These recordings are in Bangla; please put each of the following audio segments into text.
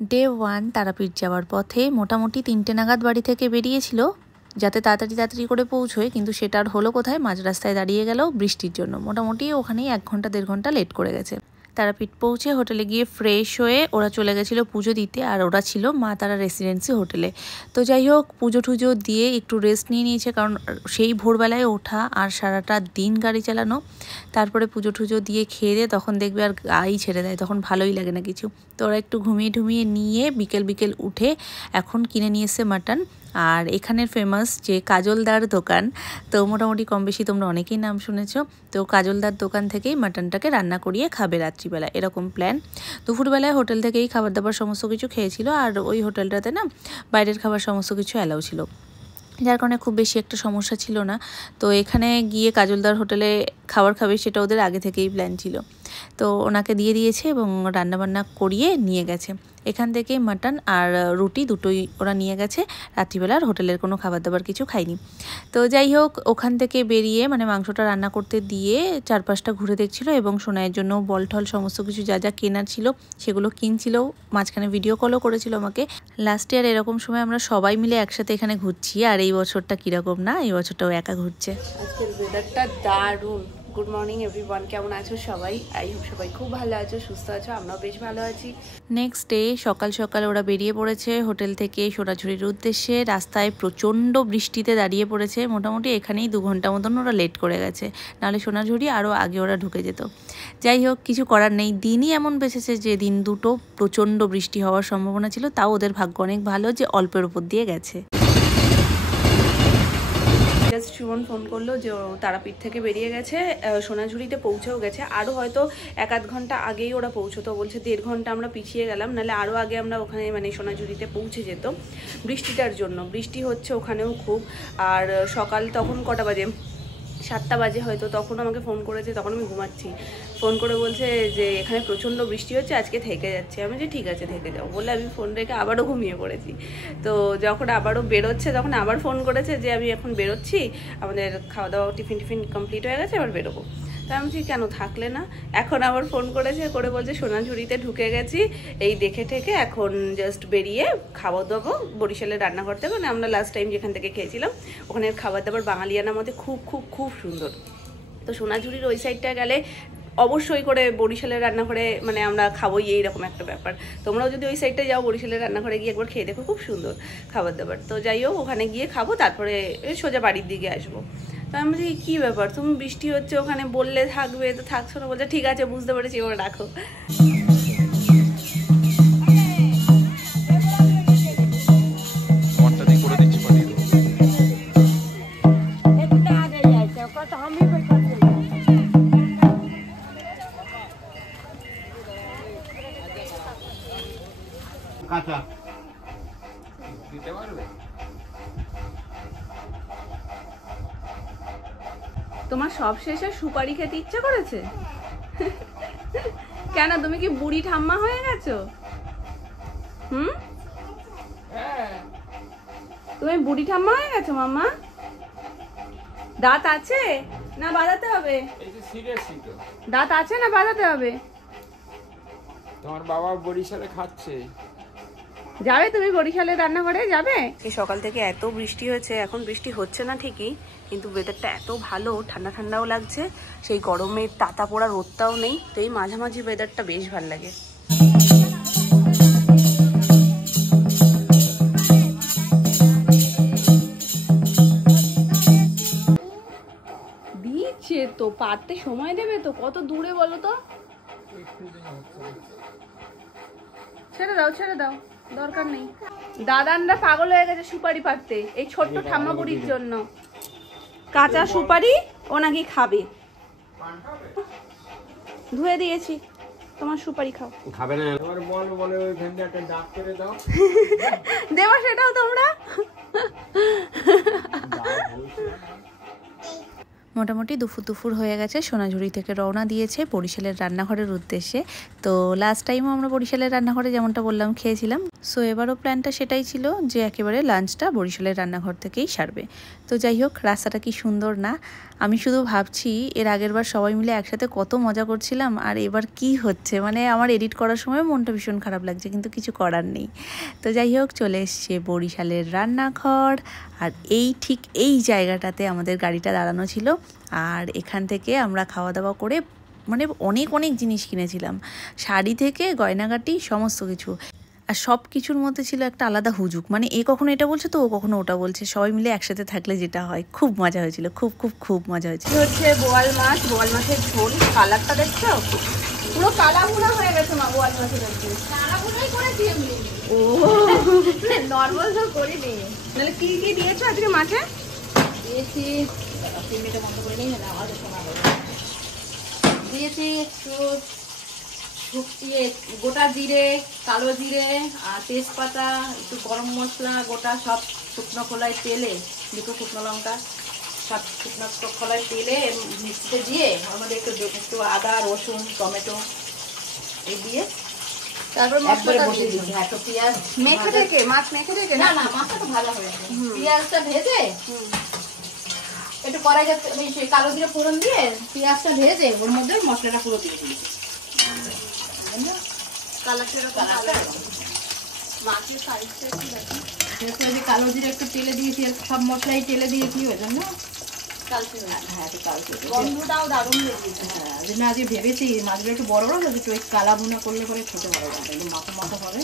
ডে 1 তারাপীঠ যাওয়ার পথে মোটামুটি 3টে নাগাদ বাড়ি থেকে বেরিয়েছিল যাতে তাড়াতাড়ি করে পৌঁছয়, কিন্তু সেটা আর হলো কোথায়, মাঝ রাস্তায় দাঁড়িয়ে গেল বৃষ্টির জন্য। মোটামুটি ওখানেই 1 ঘন্টা 1.5 ঘন্টা লেট করে গেছে। তারাপীঠ পৌঁছে হোটেলে গিয়ে ফ্রেশ হয়ে ওরা চলে গেছিলো পুজো দিতে, আর ওরা ছিল মা তারা রেসিডেন্সি হোটেলে। তো যাই হোক, পুজো টুজো দিয়ে একটু রেস্ট নিয়ে নিয়েছে, কারণ সেই ভোরবেলায় ওঠা আর সারাটা দিন গাড়ি চালানো। তারপরে পুজো টুজো দিয়ে খেয়ে দিয়ে তখন দেখবে আর গাই ছেড়ে দেয়, তখন ভালোই লাগে না কিছু। তো ওরা একটু ঘুমিয়ে নিয়ে বিকেল উঠে এখন কিনে নিয়ে এসছে মাটন। আর এখানের ফেমাস যে কাজলদার দোকান, তো মোটামুটি কম বেশি তোমরা অনেকেই নাম শুনেছ। তো কাজলদার দোকান থেকেই মাটনটাকে রান্না করিয়ে খাবে রাত্রিবেলা, এরকম প্ল্যান। দুপুরবেলায় হোটেল থেকেই খাবার দাবার সমস্ত কিছু খেয়েছিল, আর ওই হোটেলটাতে না বাইরের খাবার সমস্ত কিছু অ্যালাউ ছিল, যার কারণে খুব বেশি একটা সমস্যা ছিল না। তো এখানে গিয়ে কাজলদার হোটেলে খাবার খাবে সেটা ওদের আগে থেকেই প্ল্যান ছিল। তো ওনাকে দিয়ে দিয়েছে এবং রান্নাবান্না করিয়ে নিয়ে গেছে। এখান থেকে মাটন আর রুটি দুটোই ওরা নিয়ে গেছে। রাত্রিবেলার হোটেলের কোনো খাবার দাবার কিছু খাইনি। তো যাই হোক, ওখান থেকে বেরিয়ে মানে মাংসটা রান্না করতে দিয়ে চারপাশটা ঘুরে দেখছিল এবং সোনাইয়ের জন্য বল টল সমস্ত কিছু যা যা কেনার ছিল সেগুলো কিনছিল। মাঝখানে ভিডিও কলও করেছিল আমাকে। লাস্ট ইয়ার এরকম সময় আমরা সবাই মিলে একসাথে এখানে ঘুরছি, আর এই বছরটা কীরকম না, এই বছরটাও একা ঘুরছে। আজকের ওয়েদারটা দারুণ। গুড মর্নিং এভরিওয়ান, কেমন আছো সবাই? আই হোপ সবাই খুব ভালো আছো, সুস্থ আছো, আমরাও বেশ ভালো আছি। নেক্সট ডে সকাল ওরা বেরিয়ে পড়েছে হোটেল থেকে সোনাঝুরির উদ্দেশ্যে। রাস্তায় প্রচণ্ড বৃষ্টিতে দাঁড়িয়ে পড়েছে, মোটামুটি এখানেই 2 ঘন্টা মতন ওরা লেট করে গেছে, নাহলে সোনাঝুরি আরও আগে ওরা ঢুকে যেত। যাই হোক, কিছু করার নেই, দিনই এমন বেঁচেছে যে দিন দুটো প্রচণ্ড বৃষ্টি হওয়ার সম্ভাবনা ছিল, তাও ওদের ভাগ্য অনেক ভালো যে অল্পের উপর দিয়ে গেছে। জাস্ট সুমন ফোন করলো যে তারাপীঠ থেকে বেরিয়ে গেছে, সোনাঝুরিতে পৌঁছেও গেছে। আরও হয়তো 1-8 ঘন্টা আগেই ওরা পৌঁছতো, বলছে 1.5 ঘন্টা আমরা পিছিয়ে গেলাম, নাহলে আরও আগে আমরা ওখানে মানে সোনাঝুরিতে পৌঁছে যেত। বৃষ্টিটার জন্য, বৃষ্টি হচ্ছে ওখানেও খুব। আর সকাল তখন কটা বাজে, 7টা বাজে হয়তো, তখন আমাকে ফোন করেছে, তখন আমি ঘুমাচ্ছি। ফোন করে বলছে যে এখানে প্রচণ্ড বৃষ্টি হচ্ছে, আজকে থেকে যাচ্ছে। আমি যে ঠিক আছে থেকে যাও বলে আমি ফোন রেখে আবারও ঘুমিয়ে পড়েছি। তো যখন আবারও বেরোচ্ছে তখন আবার ফোন করেছে যে আমি এখন বেরোচ্ছি, আমাদের খাওয়া দাওয়া টিফিন কমপ্লিট হয়ে গেছে, আবার বেরোবো। তো আমি বলছি কেন থাকলে না? এখন আবার ফোন করেছে, করে বলছে সোনাঝুরিতে ঢুকে গেছি, এই দেখে ঠেকে এখন জাস্ট বেরিয়ে খাবার দাবো বরিশালের রান্নাঘর থেকে। মানে আমরা লাস্ট টাইম যেখান থেকে খেয়েছিলাম ওখানের খাবার দাবার বাঙালিয়ানার মধ্যে খুব সুন্দর। তো সোনাঝুরির ওই সাইডটা গেলে অবশ্যই করে বরিশালের রান্নাঘরে মানে আমরা খাবোই, এইরকম একটা ব্যাপার। তোমরাও যদি ওই সাইডটা যাও বরিশালের রান্নাঘরে গিয়ে একবার খেয়ে দেখো, খুব সুন্দর খাবার দাবার। তো যাই হোক, ওখানে গিয়ে খাবো, তারপরে সোজা বাড়ির দিকে আসবো। তো আমি বলছি কী ব্যাপার, তুমি বৃষ্টি হচ্ছে ওখানে বললে থাকবে, তো থাকছো না? বলছে ঠিক আছে বুঝতে পেরেছি, এবার রাখো। তোমার সব শেষে সুপারি খেতে ইচ্ছা করেছে? কেন, তুমি কি বুড়ি ঠাম্মা হয়ে গেছো? তুমি বুড়ি ঠাম্মা হয়ে গেছো মাম্মা? দাঁত আছে না বাঁধাতে হবে? দাঁত আছে না বাঁধাতে হবে? তোমার বাবা বরিশালে খাচ্ছে, যাবে তুমি বরিশালে রান্নাঘরে যাবে? এই সকাল থেকে এত বৃষ্টি হয়েছে, এখন বৃষ্টি হচ্ছে না ঠিকই, কিন্তু ওয়েদারটা এত ভালো, ঠান্ডাও লাগছে, সেই গরমের তাতা পোড়া রোদটাও নেই। তো এই মাঝামাঝি ওয়েদারটা বেশ ভালো লাগে। দিচ্ছে তো, পারতে সময় দেবে তো, কত দূরে বলো তো? ছেড়ে দাও, দরকার নেই। দাদানরা পাগল হয়ে গেছে সুপারি পাড়তে, এই ছোট্ট ঠাম্মা বুড়ির জন্য। কাঁচা সুপারি ও নাকি খাবে, ধুয়ে দিয়েছি, তোমার সুপারি খাও। খাবে না? বলে ওই ভেন্ডি একটা ডাক করে দাও। দেবা সেটাও তোমরা? মোটামুটি দুপুর হয়ে গেছে, সোনাঝুরি থেকে রওনা দিয়েছে বরিশালের রান্নাঘরের উদ্দেশ্যে। তো লাস্ট টাইমও আমরা বরিশালের রান্নাঘরে যেমনটা বললাম খেয়েছিলাম। সো এবারও প্ল্যানটা সেটাই ছিল যে একেবারে লাঞ্চটা বরিশালের রান্নাঘর থেকেই সারবে। তো যাই হোক, রাস্তাটা কি সুন্দর না? আমি শুধু ভাবছি এর আগের বার সবাই মিলে একসাথে কত মজা করছিলাম, আর এবার কি হচ্ছে, মানে আমার এডিট করার সময় মনটা ভীষণ খারাপ লাগছে, কিন্তু কিছু করার নেই। তো যাই হোক, চলে এসছে বরিশালের রান্নাঘর। আর ঠিক এই জায়গাটাতে আমাদের গাড়িটা দাঁড়ানো ছিল, আর এখান থেকে আমরা খাওয়া দাওয়া করে মানে অনেক জিনিস কিনেছিলাম, শাড়ি থেকে গয়নাগাটি সমস্ত কিছু। আর সব কিছুর মধ্যে ছিল একটা আলাদা হুজুক, মানে এ কখনো এটা বলছে তো ও কখনো ওটা বলছে, সবাই মিলে একসাথে থাকলে যেটা হয়, খুব মজা হয়েছিল, খুব মজা হয়েছিল। হচ্ছে বোয়াল মাছের ঝোল। কালারটা দেখছো, পুরো কালা ভুনা হয়ে গেছে মা। বোয়াল মাছের ঝোল কালা ভুনাই করেছি আমি। ও নরমাল ঝোল করিনি। তাহলে কি কি দিয়েছো আজকে মাছে? দিয়েছি চিংড়িটা বন্ধ করে নিই, আমাদের শোনা দিয়েছি একটু শুকিয়ে গোটা জিরে, কালো জিরে আর তেজপাতা, একটু গরম মশলা গোটা, সব শুকনো খোলায় তেলে, দুটো শুকনো লঙ্কা সব শুকনো খোলায় তেলে মিক্সিতে দিয়ে আমাদের একটু আদা, রসুন, টমেটো এই দিয়ে তারপর মশলাটা বসিয়ে দিচ্ছি। হ্যাঁ, তো পেঁয়াজ মেখে থেকে মাছ মেখে থেকে না মাছটা তো ভালো হয়ে যাবে। পেঁয়াজটা ভেজে একটু কড়াইতে কালো জিরে ফোড়ন দিয়ে পেঁয়াজটা ভেজে ওর মধ্যে মশলাটা পুরো দিয়ে দিয়েছি। কালো জিরে একটু তেলে দিয়েছি, সব মশলাই তেলে দিয়েছি, ওই জন্য গন্ধটাও দারুণ লেগেছে। হ্যাঁ, না আজকে ভেবেছি মাছগুলো একটু বড় বড় একটু কালা ভুনা করলে পরে খেতে ভালো লাগবে, মাখো হবে।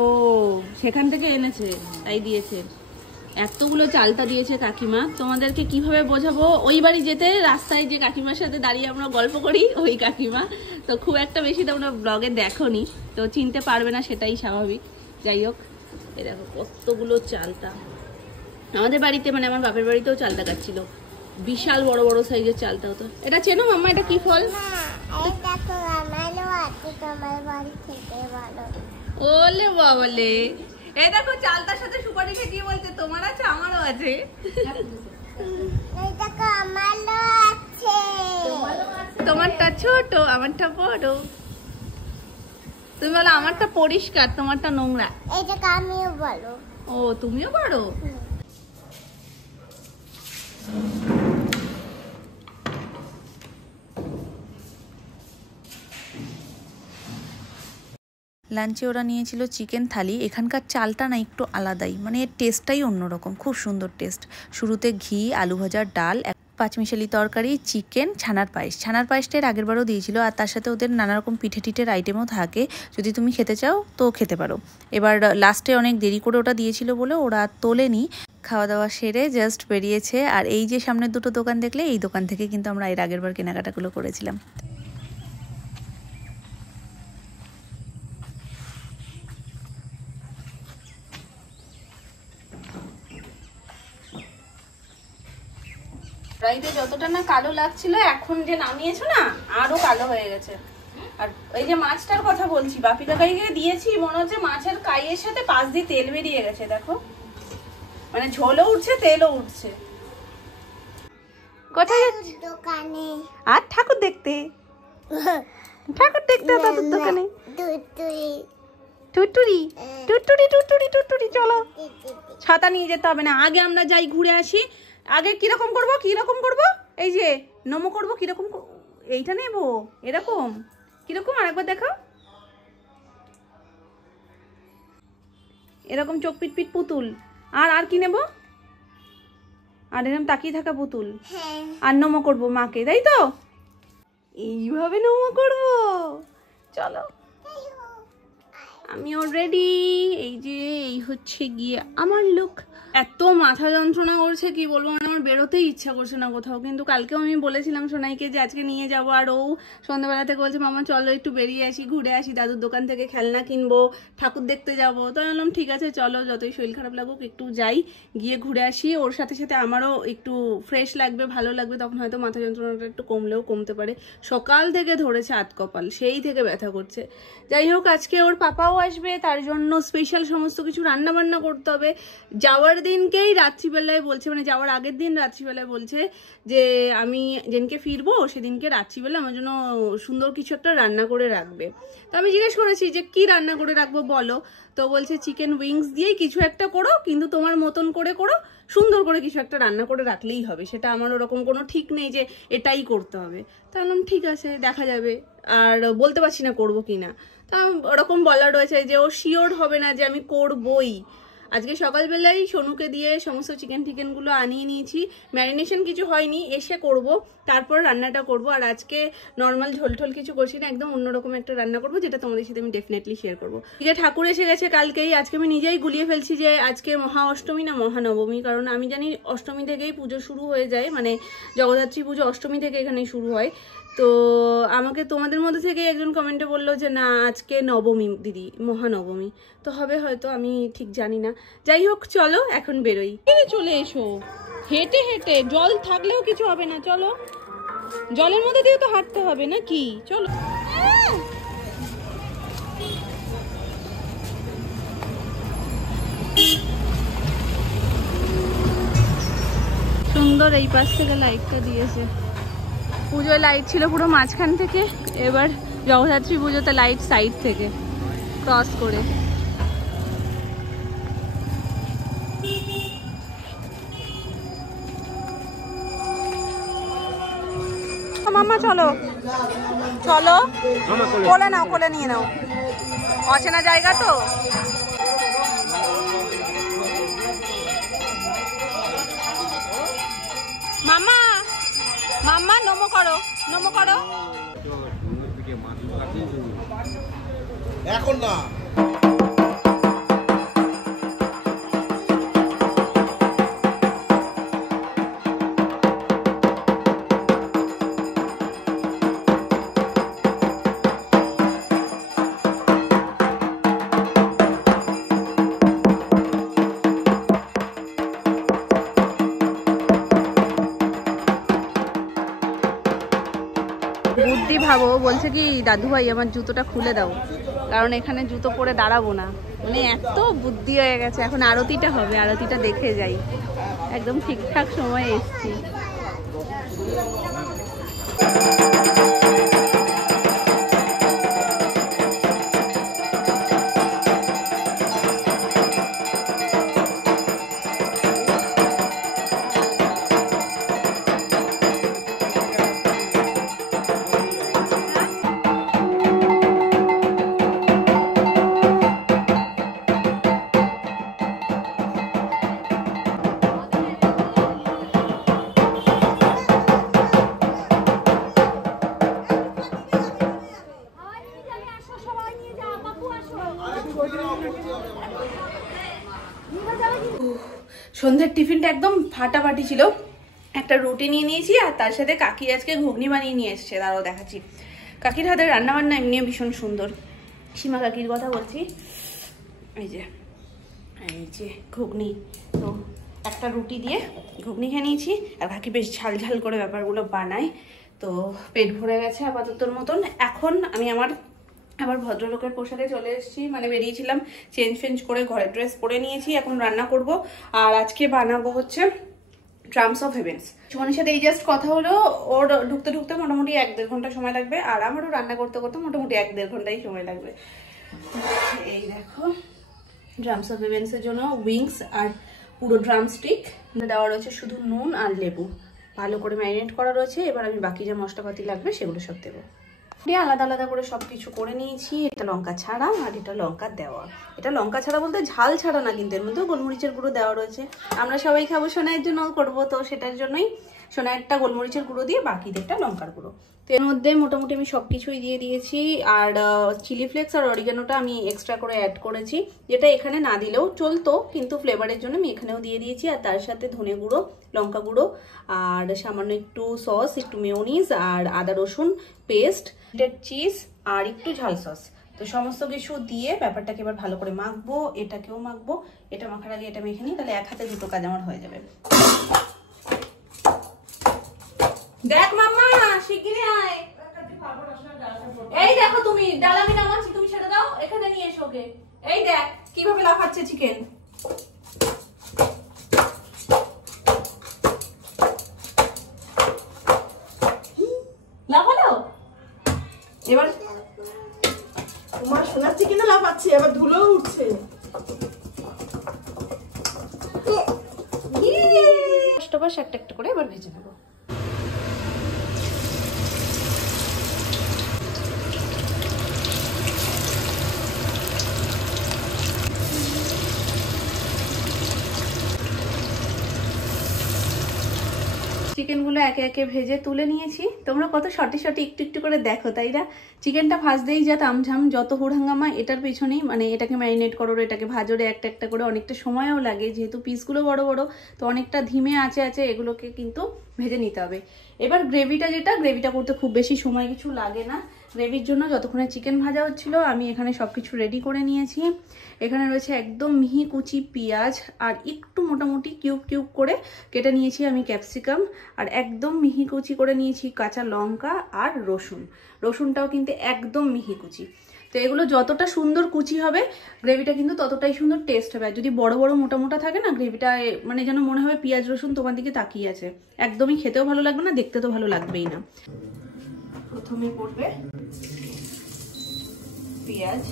ও সেখান থেকে এনেছে, তাই দিয়েছে। এতগুলো চালতা দিয়েছে কাকিমা। তোমাদেরকে কিভাবে বোঝাবো, ওই বাড়ি যেতে রাস্তায় যে কাকিমার সাথে দাঁড়িয়ে আমরা গল্প করি, ওই কাকিমা। তো খুব একটা বেশি তোমরা ব্লগে দেখোনি, তো চিনতে পারবে না, সেটাই স্বাভাবিক। যাই হোক, এই দেখো কতগুলো চালতা। আমাদের বাড়িতে মানে আমার বাপের বাড়িতেও চালতা গাছ ছিল, বিশাল বড় বড় সাইজের চালতা হতো। এটা চেনো মাম্মা? এটা কি ফল? ওলে বাবালে, এই দেখো চালতার সাথে সুপারি খেয়ে বলছে তোমার আছে আমারও আছে। তোমারটা ছোট, আমারটা বড়। তুমি বলো আমারটা পরিষ্কার, তোমারটা নোংরা। এইটাকে আমিও বলো। ও তুমিও বড়। লাঞ্চে ওরা নিয়েছিল চিকেন থালি। এখানকার চালটা না একটু আলাদাই, মানে এর টেস্টটাই অন্যরকম, খুব সুন্দর টেস্ট। শুরুতে ঘি, আলু ভাজার ডাল, পাঁচমিশালি তরকারি, চিকেন, ছানার পায়েসটা এর আগের বারও দিয়েছিল। আর তার সাথে ওদের নানা রকম পিঠে টিঠের আইটেমও থাকে, যদি তুমি খেতে চাও তো খেতে পারো। এবার লাস্টে অনেক দেরি করে ওটা দিয়েছিল বলে ওরা তোলেনি। খাওয়া দাওয়া সেরে জাস্ট বেরিয়েছে। আর এই যে সামনের দুটো দোকান দেখলে, এই দোকান থেকে কিন্তু আমরা এর আগের বার কেনাকাটাগুলো করেছিলাম। রাইতে যতটা না কালো লাগছিল, এখন যে নামিয়েছো না আরো কালো হয়ে গেছে। আর এই যে মাছটার কথা বলছি, বাপি কাকাইকে দিয়েছি, মনে হচ্ছে মাছের কাইয়ের সাথে পাশ দিয়ে তেল বেরিয়ে গেছে। দেখো, মানে ঝোলও উঠছে, তেলও উঠছে। কোথায় যাচ্ছি? দোকানে। আর ঠাকুর দেখতে দাদুর দোকানে। টুটুরি চলো। ছাতা নিয়ে যেতে হবে না, আগে আমরা যাই ঘুরে আসি। আগে কিরকম করবো এই যে নমো করবো, কিরকম এইটা নেবো, এরকম কিরকম আরেকবার দেখাও। এরকম চোখ পিট পুতুল। আর কি নেবো? আর এরকম তাকিয়ে থাকা পুতুল। আর নমো করবো মাকে, তাই তো? এইভাবে নমো করবো। চলো, আমিও রেডি। এই যে এই হচ্ছে গিয়ে আমার লুক। এত মাথা যন্ত্রণা করছে কি বলবো, মানে আমার বেরোতেই ইচ্ছা করছে না কোথাও। কিন্তু কালকেও আমি বলেছিলাম সোনাইকে যে আজকে নিয়ে যাবো, আর ও সন্ধ্যাবেলা থেকে বলছে মামা চলো একটু বেরিয়ে আসি, ঘুরে আসি, দাদুর দোকান থেকে খেলনা কিনবো, ঠাকুর দেখতে যাবো। তো আমি বললাম ঠিক আছে চলো, যতই শরীর খারাপ লাগুক একটু যাই, গিয়ে ঘুরে আসি। ওর সাথে সাথে আমারও একটু ফ্রেশ লাগবে, ভালো লাগবে, তখন হয়তো মাথা যন্ত্রণাটা একটু কমলেও কমতে পারে। সকাল থেকে ধরেছে আত কপাল, সেই থেকে ব্যথা করছে। যাই হোক, আজকে ওর পাপাও আসবে, তার জন্য স্পেশাল সমস্ত কিছু রান্না বান্না করতে হবে। যাওয়ার দিনকেই রাত্রিবেলায় বলছে, মানে যাওয়ার আগের দিন রাত্রিবেলায় বলছে যে আমি যেদিনকে ফিরবো সেদিনকে রাত্রিবেলা আমার জন্য সুন্দর কিছু একটা রান্না করে রাখবে। তো আমি জিজ্ঞেস করেছি যে কি রান্না করে রাখবো বলো, তো বলছে চিকেন উইংস দিয়েই কিছু একটা করো, কিন্তু তোমার মতন করে করো, সুন্দর করে কিছু একটা রান্না করে রাখলেই হবে, সেটা আমার ওরকম কোনো ঠিক নেই যে এটাই করতে হবে। তা বললাম ঠিক আছে দেখা যাবে, আর বলতে পারছি না করবো কি না। তা ওরকম বলা রয়েছে যে ও শিওর হবে না যে আমি করবই। আজকে সকালবেলায় সোনুকে দিয়ে সমস্ত চিকেনগুলো আনিয়ে নিয়েছি, ম্যারিনেশন কিছু হয়নি, এসে করব, তারপর রান্নাটা করব। আর আজকে নর্মাল ঝোল কিছু করছি না, একদম অন্যরকম একটা রান্না করব, যেটা তোমাদের সাথে আমি ডেফিনেটলি শেয়ার করবো। যে ঠাকুর এসে গেছে কালকেই, আজকে আমি নিজেই গুলিয়ে ফেলছি যে আজকে মহা অষ্টমী না মহানবমী, কারণ আমি জানি অষ্টমী থেকেই পুজো শুরু হয়ে যায়, মানে জগদ্ধাত্রী পুজো অষ্টমী থেকে এখানেই শুরু হয়। তো আমাকে তোমাদের মধ্যে থেকে একজন কমেন্টে বললো যে না আজকে নবমী দিদি, মহানবমী, তো হবে হয়তো, আমি ঠিক জানি না। যাই হোক চলো এখন বেরোই। চলে এসো হেঁটে হেঁটে, জল থাকলেও কিছু হবে না, চলো জলের মধ্যে দিয়ে তো হাঁটতে হবে না কি, চলো। সুন্দর এই পাশ থেকে লাইটটা দিয়েছে, পুজোয় লাইট ছিল পুরো মাঝখান থেকে, এবার জগদ্ধাত্রী পুজোতে লাইট সাইড থেকে ক্রস করে। মাম্মা চলো চলো, কোলে নাও, কোলে নিয়ে নাও, অচেনা জায়গা তো। মাম্মা মাম্মা নমো করো, নমো করো। এখন না বুদ্ধি ভাবো, বলছে কি দাদু ভাই আমার জুতোটা খুলে দাও, কারণ এখানে জুতো পরে দাঁড়াবো না, মানে এত বুদ্ধি হয়ে গেছে। এখন আরতিটা হবে, আরতিটা দেখে যাই, একদম ঠিকঠাক সময়ে এসছি। সন্ধ্যের টিফিনটা একদম ফাটাফাটি ছিল, একটা রুটি নিয়ে নিয়েছি, আর তার সাথে কাকি আজকে ঘুগনি বানিয়ে নিয়ে এসছে, তারাও দেখাচ্ছি। কাকির হাতের রান্নাবান্না এমনিও ভীষণ সুন্দর, সীমা কাকির কথা বলছি। এই যে ঘুগনি, তো একটা রুটি দিয়ে ঘুগনি খেয়ে নিয়েছি, আর কাকি বেশ ঝাল ঝাল করে ব্যাপারগুলো বানায়, তো পেট ভরে গেছে আপাততর মতন। এখন আমি আবার ভদ্রলোকের পোশাকে চলে এসেছি, মানে বেরিয়েছিলাম, চেঞ্জ করে ঘরের ড্রেস পরে নিয়েছি, এখন রান্না করব। আর আজকে বানাবো হচ্ছে ড্রামস অফ হেভেন্স। সুমনের সাথে এই জাস্ট কথা হলো, ওর ঢুকতে মোটামুটি 1-1.5 ঘন্টা সময় লাগবে, আর আমারও রান্না করতে মোটামুটি 1-1.5 ঘন্টাই সময় লাগবে। এই দেখো ড্রামস অফ হেভেন্সের জন্য উইংস আর পুরো ড্রাম স্টিক দেওয়া রয়েছে, শুধু নুন আর লেবু ভালো করে ম্যারিনেট করা রয়েছে। এবার আমি বাকি যে মশলাপাতি লাগবে সেগুলো সব দেবো। আলাদা আলাদা করে সবকিছু করে নিয়েছি, এটা লঙ্কা ছাড়া আর এটা লঙ্কা দেওয়া। এটা লঙ্কা ছাড়া বলতে ঝাল ছাড়া না, কিন্তু এর মধ্যেও গোলমরিচের গুঁড়ো দেওয়া রয়েছে। আমরা সবাই খাবো, সোনাইয়ের জন্য করবো, তো সেটার জন্যই সোনাইয়েরটা গোলমরিচের গুঁড়ো দিয়ে বাকিদেরটা লঙ্কার গুঁড়ো। তো এর মধ্যে মোটামুটি আমি সবকিছুই দিয়ে দিয়েছি, আর চিলি ফ্লেক্স আর অরিগানোটা আমি এক্সট্রা করে অ্যাড করেছি, যেটা এখানে না দিলেও চলতো, কিন্তু ফ্লেভারের জন্য আমি এখানেও দিয়ে দিয়েছি। আর তার সাথে ধনে গুঁড়ো, লঙ্কা গুঁড়ো, আর সামান্য একটু সস, একটু মেয়োনিজ, আর আদা রসুন পেস্ট, চিজ, আর একটু ঝাল সস। তো সমস্ত কিছু দিয়ে ব্যাপারটাকে এবার ভালো করে মাখবো, এটাকেও মাখবো। এটা মাখার আগে এটা মেখে নিই, তাহলে এক হাতে দুটো কাজ আমার হয়ে যাবে। দেখ মাম্মা শিগগিরই আয়, এই দেখো তুমি ডাল আমি নামাচ্ছি, তুমি ছেড়ে দাও, এখানে নিয়ে এসো ওকে। এই দেখ কিভাবে লাফাচ্ছে চিকেন, তোমার শোনাচ্ছি কিনা লাফাচ্ছি, আবার ধুলো উঠছে। একটা একটা করে এবার ভেজে নেবো। চিকেনগুলো একে একে ভেজে তুলে নিয়েছি। তোমরা কত শর্টে শর্টে একটু একটু করে দেখো, তাই না? চিকেনটা ভাজতেই যা তামঝাম, যত হুড়হাঙ্গামা এটার পিছনেই, মানে এটাকে ম্যারিনেট করো, এটাকে ভাজোরে, একটা একটা করে অনেকটা সময়ও লাগে, যেহেতু পিসগুলো বড় বড়, তো অনেকটা ধিমে আছে এগুলোকে কিন্তু ভেজে নিতে হবে। এবার গ্রেভিটা করতে খুব বেশি সময় কিছু লাগে না। গ্রেভির জন্য যতক্ষণে চিকেন ভাজা হচ্ছিল আমি এখানে সব কিছু রেডি করে নিয়েছি। এখানে রয়েছে একদম মিহি কুচি পেঁয়াজ, আর একটু মোটামুটি কিউব কিউব করে কেটে নিয়েছি আমি ক্যাপসিকাম, আর একদম মিহি কুচি করে নিয়েছি কাঁচা লঙ্কা আর রসুনটাও কিন্তু একদম মিহি কুচি। তো এগুলো যতটা সুন্দর কুচি হবে গ্রেভিটা কিন্তু ততটাই সুন্দর টেস্ট হবে। আর যদি বড় বড় মোটা মোটা থাকে না, গ্রেভিটা মানে যেন মনে হবে পেঁয়াজ রসুন তোমার দিকে তাকিয়ে আছে, একদমই খেতেও ভালো লাগবে না, দেখতে তো ভালো লাগবেই না। প্রথমে পড়বে পেঁয়াজ,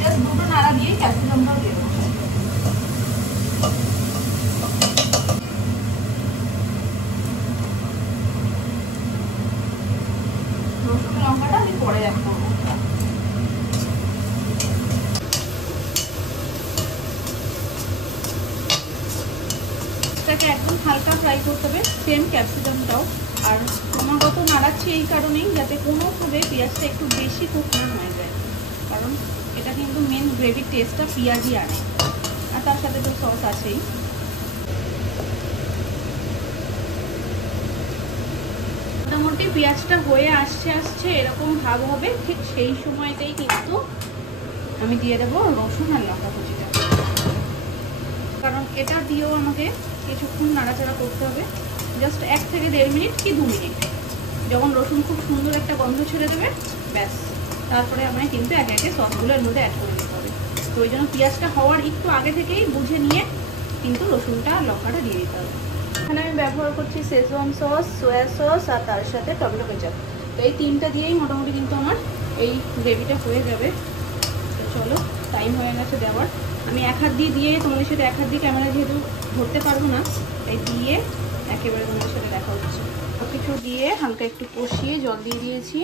জাস্ট দুটো নাড়া দিয়ে ক্যাপসিকামটাও দিয়ে দেবো। রসুন লঙ্কাটা আমি পরে অ্যাড করবো। এটাকে একদম হালকা ফ্রাই করতে হবে, সেম ক্যাপসিকামটাও। আর ক্রমাগত নাড়াচ্ছি এই কারণেই যাতে কোনোভাবে পেঁয়াজটা একটু বেশি কুক না হয়ে যায়, কারণ এটা কিন্তু মেন গ্রেভির টেস্টটা পেঁয়াজই আনে, আর তার সাথে তো সস আছেই। মোটামুটি পেঁয়াজটা হয়ে আসছে এরকম ভাব হবে, ঠিক সেই সময়টাই কিন্তু আমি দিয়ে দেবো রসুন আর লঙ্কা কুচিটা, কারণ এটা দিয়েও আমাকে কিছুক্ষণ নাড়াচাড়া করতে হবে, জাস্ট 1 থেকে 1.5 মিনিট কি 2 মিনিট। যখন রসুন খুব সুন্দর একটা গন্ধ ছেড়ে দেবে, ব্যাস তারপরে আমায় কিন্তু একে একে সসগুলো এর মধ্যে অ্যাড করে দিতে হবে। তো ওই জন্য পেঁয়াজটা হওয়ার একটু আগে থেকেই বুঝে নিয়ে কিন্তু রসুনটা আর লঙ্কাটা দিয়ে দিতে হবে। এখানে আমি ব্যবহার করছি শেজওয়ান সস, সোয়া সস আর তার সাথে টমেটো কেচাপ। তো এই তিনটা দিয়েই মোটামুটি কিন্তু আমার এই গ্রেভিটা হয়ে যাবে। তো চলো, টাইম হয়ে গেছে দেওয়ার। আমি এক হাত দিয়ে তোমাদের সাথে এক হাত দিয়ে ক্যামেরা যেহেতু ধরতে পারবো না, তাই দিয়ে একেবারে তোমাদের সাথে দেখা হচ্ছে। সব কিছু দিয়ে হালকা একটু কষিয়ে জল দিয়ে দিয়েছি।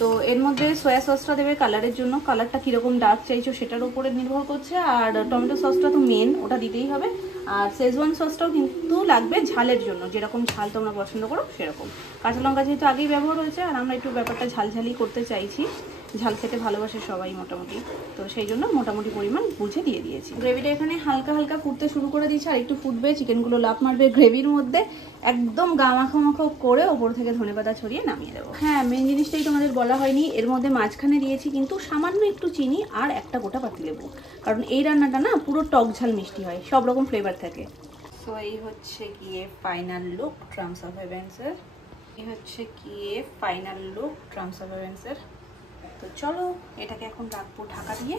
তো এর মধ্যে সয়া সসটা দেবে কালারের জন্য, কালারটা কীরকম ডার্ক চাইছো সেটার উপরে নির্ভর করছে। আর টমেটো সসটা তো মেন, ওটা দিতেই হবে। আর শেজওয়ান সসটাও কিন্তু লাগবে ঝালের জন্য, যেরকম ঝাল তোমরা পছন্দ করো সেরকম। কাঁচা লঙ্কা যেহেতু আগেই ব্যবহার হয়েছে, আর আমরা একটু ব্যাপারটা ঝালঝালি করতে চাইছি, ঝাল খেতে ভালোবাসে সবাই মোটামুটি, তো সেই জন্য মোটামুটি পরিমাণ বুঝে দিয়ে দিয়েছি। গ্রেভিটা এখানে হালকা হালকা ফুটতে শুরু করে দিয়েছে, আর একটু ফুটবে, চিকেনগুলো লাফ মারবে গ্রেভির মধ্যে, একদম গা মাখো মাখো করে ওপর থেকে ধনেপাতা ছড়িয়ে নামিয়ে দেবো। হ্যাঁ, মেন জিনিসটাই তোমাদের বলা হয়নি, এর মধ্যে মাঝখানে দিয়েছি কিন্তু সামান্য একটু চিনি আর একটা গোটা পাতিলেবু, কারণ এই রান্নাটা না পুরো টক ঝাল মিষ্টি হয়, সব রকম ফ্লেভার থাকে। তো এই হচ্ছে গিয়ে ফাইনাল লুক ট্রাম্পস অফ হেভেন্সের, তো চলো এটাকে এখন রাখবো ঢাকা দিয়ে।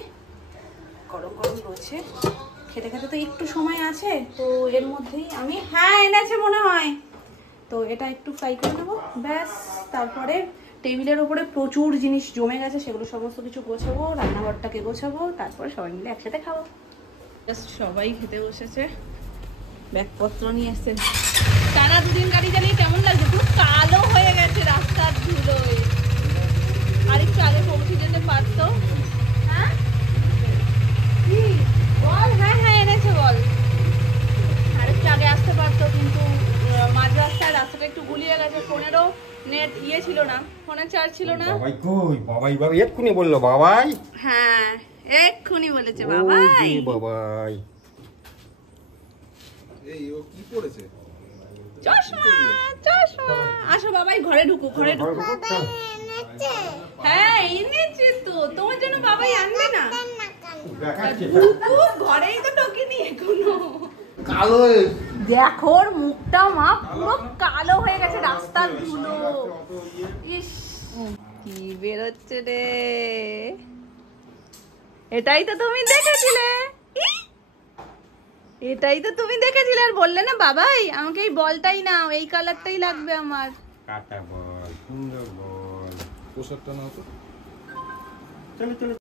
গরম গরম রয়েছে, খেতে খেতে তো একটু সময় আছে, তো এর মধ্যেই আমি এনেছে মনে হয়, তো এটা একটু ফ্রাই করে নেবো, ব্যাস। তারপরে টেবিলের ওপরে প্রচুর জিনিস জমে গেছে, সেগুলো সমস্ত কিছু গোছাবো, রান্নাঘরটাকে গোছাবো, তারপরে সবাই মিলে একসাথে খাবো। জাস্ট সবাই খেতে বসেছে, ব্যাগপত্র নিয়ে এসছে। টানা 2 দিন গাড়ি চালিয়ে কেমন লাগছে? পুরো কালো হয়ে গেছে রাস্তার ধুলোয়, আর একটু আগে পৌঁছে যেতে পারতো। হ্যাঁ বল, হ্যাঁ এনেছে বল, আর একটু আগে আসতে পারতো, কিন্তু মাঝ রাস্তায় রাস্তাটা একটু গুলিয়ে গেছে, ফোনেরও নেট ছিল না, ফোনের চার্জ ছিল না। বাবাই কই? বাবাই এক্ষুনি বললো বাবাই। হ্যাঁ এক্ষুনি বলেছে বাবাই। বাবাই এই ও কি পড়েছে? চশমা আসো বাবাই, ঘরে ঢুকো, ঘরে ঢুকো। হ্যাঁ এনেছে তো, তোমার জন্য বাবাই আনবে না? ঢুকো, ঘরেই তো ঢোকেনি এখনো। কালো দেখো ওর মুখটা মা পুরো কালো হয়ে গেছে রাস্তার ধুলো। ইস কি বেরোচ্ছে রে, এটাই তো তুমি দেখেছিলে। এটাই তো তুমি দেখেছিলে আর বললে না বাবাই আমাকে এই বলটাই নাও, এই কালারটাই লাগবে আমার। কাটা বল, সুন্দর বল। পোশাকটা নাও তো। চলো চলো।